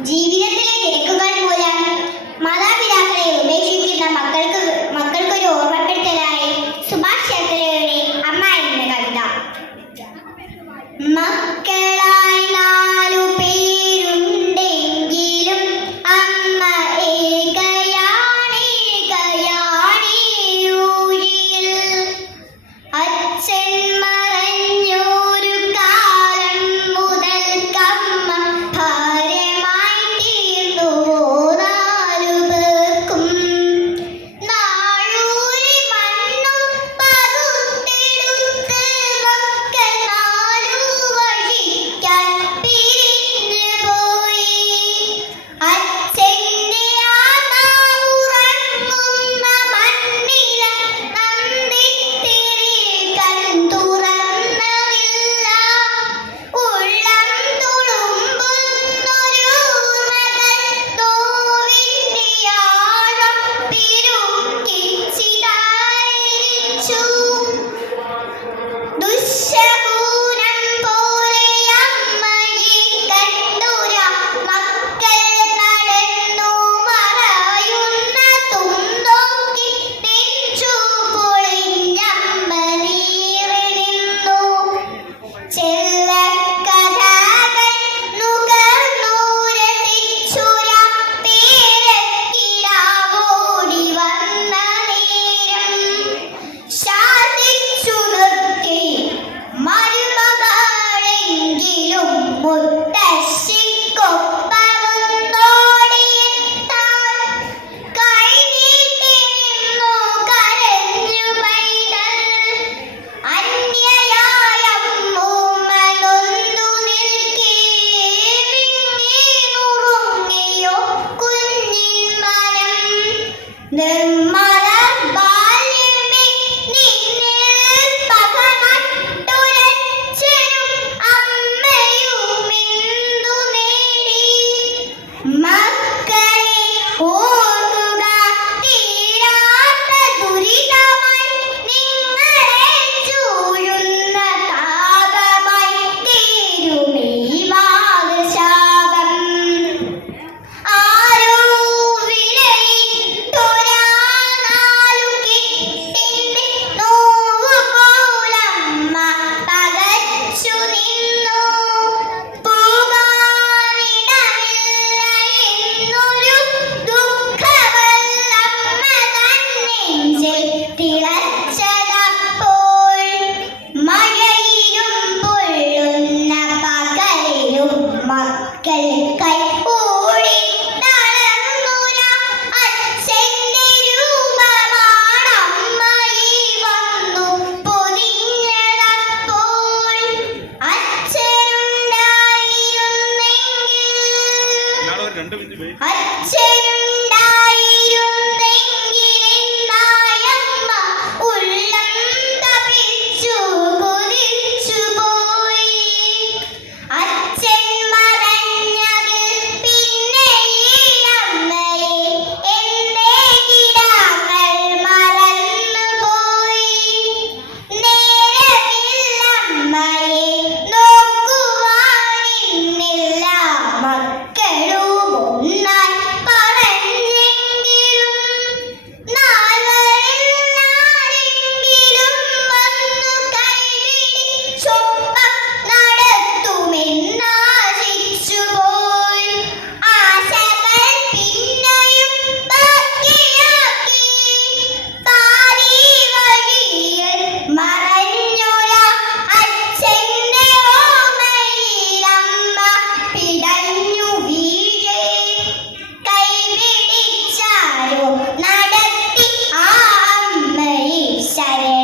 ജീവിതത്തിലെ രണ്ട് minute Shy